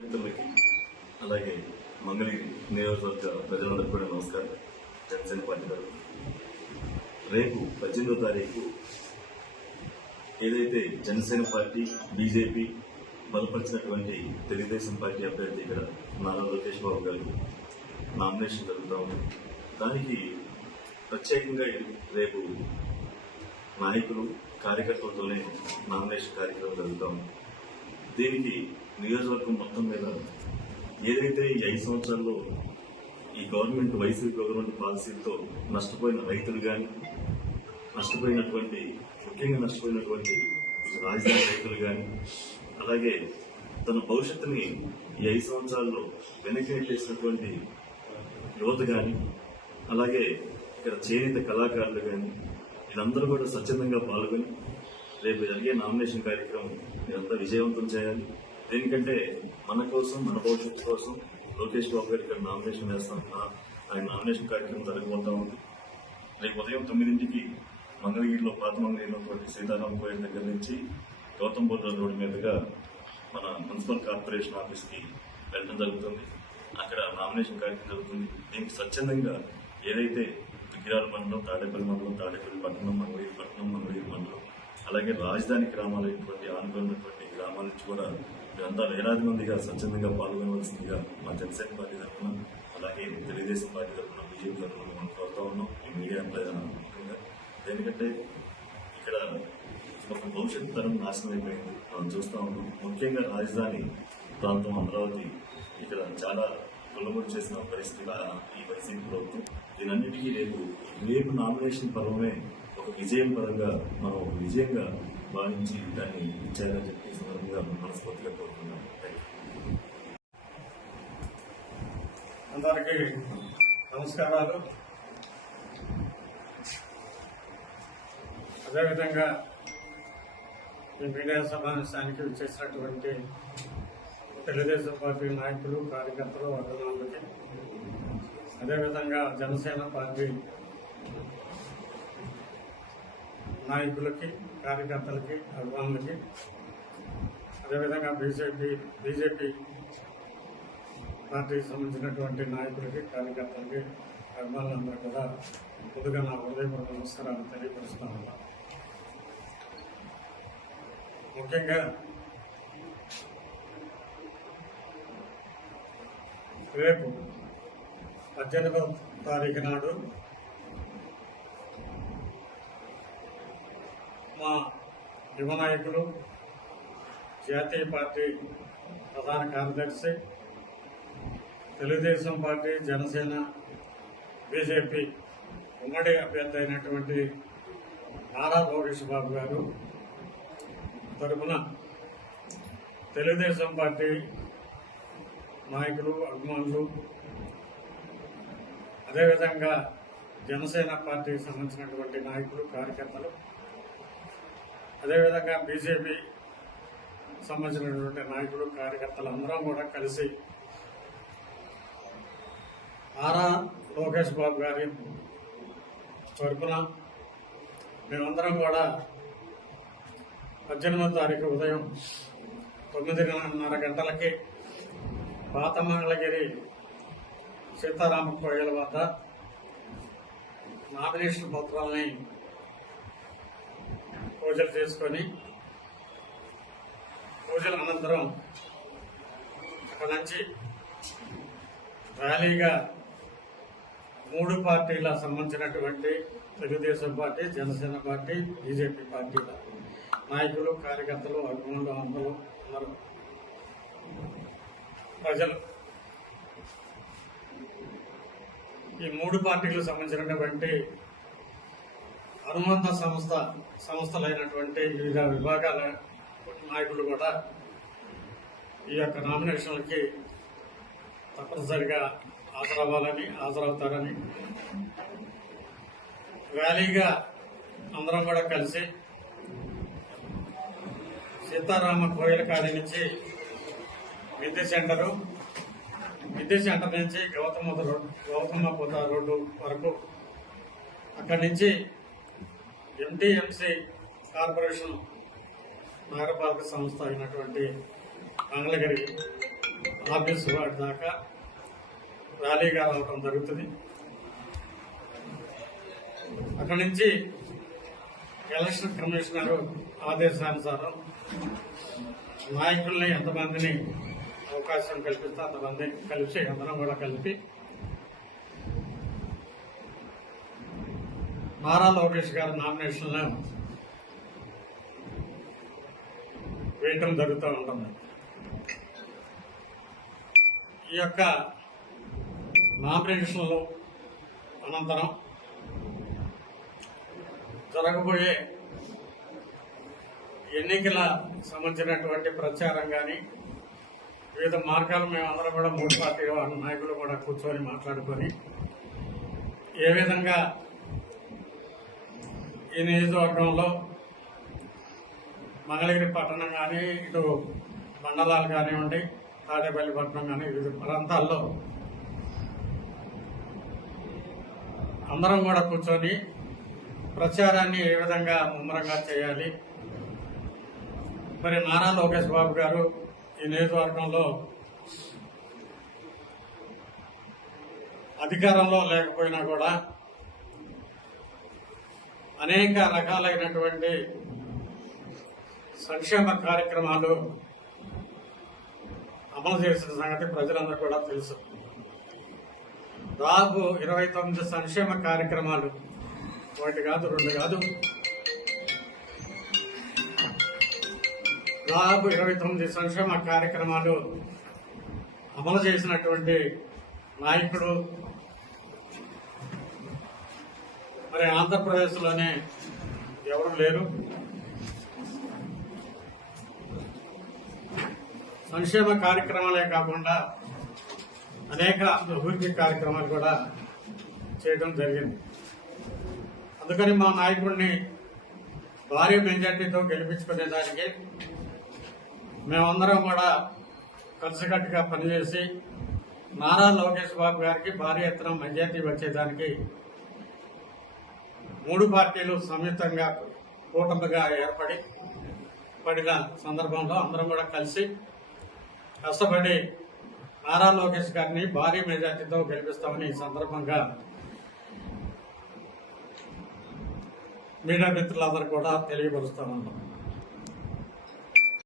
మిత్రులకి అలాగే మంగళగిరి నియోజకవర్గ ప్రజలందరికీ కూడా నమస్కారం. జనసేన పార్టీ గారు రేపు పద్దెనిమిదో తారీఖు ఏదైతే జనసేన పార్టీ బీజేపీ బలపరిచినటువంటి తెలుగుదేశం పార్టీ అభ్యర్థి ఇక్కడ నారా లోకేష్ బాబు గారు నామినేషన్ జరుగుతూ ఉంది. దానికి ప్రత్యేకంగా రేపు నాయకులు కార్యకర్తలతోనే నామినేషన్ కార్యక్రమం జరుగుతూ ఉంది. దీనికి నియోజకవర్గం మొత్తం మీద ఏదైతే ఈ ఐదు సంవత్సరాల్లో ఈ గవర్నమెంట్ వైసీపీ గవర్నమెంట్ పాలసీలతో నష్టపోయిన రైతులు కానీ నష్టపోయినటువంటి ముఖ్యంగా నష్టపోయినటువంటి రాజధాని రైతులు కానీ అలాగే తన భవిష్యత్తుని ఈ ఐదు సంవత్సరాల్లో వెనక్కి నెట్టేసినటువంటి యువత కానీ అలాగే ఇక్కడ చేనేత కళాకారులు కానీ వీళ్ళందరూ కూడా స్వచ్ఛందంగా పాల్గొని రేపు జరిగే నామినేషన్ కార్యక్రమం మీరంతా విజయవంతం చేయాలి. దేనికంటే మన కోసం మన భవిష్యత్తు కోసం లోకేష్ బాబు గారికి నామినేషన్ వేస్తాం. ఆయన నామినేషన్ కార్యక్రమం జరగబోతా ఉంది. రేపు ఉదయం తొమ్మిదింటికి మంగళగిరిలో పాత మంగళగిరిలో సీతారాం కోయిల్ దగ్గర నుంచి గౌతమ్ బుద్ధ రోడ్డు మీదుగా మన మున్సిపల్ కార్పొరేషన్ ఆఫీస్కి వెళ్ళడం జరుగుతుంది. అక్కడ నామినేషన్ కార్యక్రమం జరుగుతుంది. దీనికి స్వచ్ఛందంగా ఏదైతే విగ్రహాల మండలం తాడేపల్లి మండలం తాడేపల్లి పట్టణం మంగళగిరి పట్టణం మంగళగిరి మండలం అలాగే రాజధాని గ్రామాలైనటువంటి ఆనుకున్నటువంటి గ్రామాల నుంచి కూడా మీరంతా వేలాది మందిగా స్వచ్ఛందంగా పాల్గొనవలసిందిగా మా జనసేన పార్టీ తరఫున అలాగే తెలుగుదేశం పార్టీ తరఫున బీజేపీ తరఫున మనం కోరుతా ఉన్నాం. ఈ మీడియా ప్రజల ముఖ్యంగా ఎందుకంటే ఇక్కడ ఒక భవిష్యత్తు తరం నాశనం అయిపోయింది. మనం చూస్తూ ఉన్నాం. ముఖ్యంగా రాజధాని ప్రాంతం అమరావతి ఇక్కడ చాలా కొల్లబడి చేసిన పరిస్థితి ఈ వైసీపీ ప్రభుత్వం. దీనన్నిటికీ రేపు రేపు నామినేషన్ పర్వమే ఒక విజయం పరంగా మనం ఒక విజయంగా భావించి దాన్ని ఇచ్చారని చెప్పి సందర్భంగా మనస్ఫూర్తిగా కోరుతున్నాం అందరికీ నమస్కారాలు. అదేవిధంగా ఈ మీడియా సమావేశానికి చేసినటువంటి తెలుగుదేశం పార్టీ నాయకులు కార్యకర్తలు అభిమానులకి అదేవిధంగా జనసేన పార్టీ నాయకులకి కార్యకర్తలకి అభిమానులకి. అదేవిధంగా బీజేపీ బీజేపీ పార్టీకి సంబంధించినటువంటి నాయకులకి కార్యకర్తలకి అభిమానులందరూ కూడా ముందుగా నా హృదయపూర్వక నమస్కారాలు తెలియపరుస్తాను ముఖ్యంగా రేపు పద్దెనిమిదవ తారీఖు నాడు మా యువ నాయకులు జాతీయ పార్టీ ప్రధాన కార్యదర్శి తెలుగుదేశం పార్టీ జనసేన బీజేపీ ఉమ్మడి అభ్యర్థి అయినటువంటి నారా లోకేష్ బాబు గారు తరపున తెలుగుదేశం పార్టీ నాయకులు అభిమానులు అదేవిధంగా జనసేన పార్టీకి సంబంధించినటువంటి నాయకులు కార్యకర్తలు అదేవిధంగా బీజేపీ సంబంధించినటువంటి నాయకులు కార్యకర్తలు అందరం కూడా కలిసి ఆరా లోకేష్ బాబు గారి తరపున మేమందరం కూడా పద్దెనిమిదో తారీఖు ఉదయం తొమ్మిదిన్నర గంటలకి పాతమంగళగిరి సీతారామ కోయల వద్ద నామినేషన్ పత్రాలని పూజలు చేసుకొని పూజల అనంతరం అక్కడ నుంచి ర్యాలీగా మూడు పార్టీల సంబంధించినటువంటి Telugu Desam party Janasena party BJP పార్టీల నాయకులు కార్యకర్తలు అభిమానులు అందరూ ఉన్నారు. ప్రజలు. ఈ మూడు పార్టీలకు సంబంధించినటువంటి అనుబంధ సంస్థ సంస్థలైనటువంటి వివిధ విభాగాల నాయకులు కూడా ఈ యొక్క నామినేషన్లకి తప్పనిసరిగా హాజరవ్వాలని హాజరవుతారని ర్యాలీగా అందరం కూడా కలిసి సీతారామ కోయిల కాడి నుంచి విద్య సెంటరు విద్య సెంటర్ నుంచి గౌతమ గౌతమ పోత రోడ్డు వరకు అక్కడి నుంచి ఎంటీఎంసీ కార్పొరేషన్ నగరపాలక సంస్థ అయినటువంటి మంగళగిరి ఆఫీస్ వాటి దాకా ర్యాలీగా రావడం జరుగుతుంది. అక్కడి నుంచి ఎలక్షన్ కమిషనర్ ఆదేశానుసారం నాయకుల్ని ఎంతమందిని అవకాశం కల్పిస్తే అంతమంది కలిసి అందరం కూడా కలిపి నారా లోకేష్ గారి నామినేషన్లు వేయటం జరుగుతూ ఉంటుంది. ఈ యొక్క నామినేషన్లు అనంతరం జరగబోయే ఎన్నికల సంబంధించినటువంటి ప్రచారం కానీ వివిధ మార్గాలు మేము కూడా మూడు పార్టీ నాయకులు కూడా కూర్చొని మాట్లాడుకొని ఏ విధంగా ఈ నియోజకవర్గంలో మంగళగిరి పట్టణం కానీ ఇటు మండలాలు కానివ్వండి తాడేపల్లి పట్టణం కానీ వివిధ ప్రాంతాల్లో అందరం కూడా కూర్చొని ప్రచారాన్ని ఏ విధంగా ముమ్మరంగా చేయాలి? మరి నారా లోకేష్ బాబు గారు ఈ నియోజకవర్గంలో అధికారంలో లేకపోయినా కూడా అనేక రకాలైనటువంటి సంక్షేమ కార్యక్రమాలు అమలు చేసిన సంగతి ప్రజలందరూ కూడా తెలుసు. దాదాపు ఇరవై తొమ్మిది సంక్షేమ కార్యక్రమాలు ఒకటి కాదు రెండు కాదు. దాదాపు ఇరవై తొమ్మిది సంక్షేమ కార్యక్రమాలు అమలు చేసినటువంటి నాయకుడు మరి ఆంధ్రప్రదేశ్లోనే ఎవరు లేరు? సంక్షేమ కార్యక్రమాలే కాకుండా అనేక అభివృద్ధి కార్యక్రమాలు కూడా చేయడం జరిగింది. అందుకని మా నాయకుడిని భారీ మెజార్టీతో గెలిపించుకునే దానికి మేమందరం కూడా కలిసికట్టుగా పనిచేసి నారా లోకేష్ బాబు గారికి భారీ ఎత్తున మెజార్టీ వచ్చేదానికి మూడు పార్టీలు సంయుక్తంగా కూటమిగా ఏర్పడి పడిన సందర్భంలో అందరం కూడా కలిసి కష్టపడి నారా లోకేష్ గారిని భారీ మెజార్టీతో గెలిపిస్తామని ఈ సందర్భంగా మీడియా మిత్రులందరూ కూడా తెలియపరుస్తామన్నాం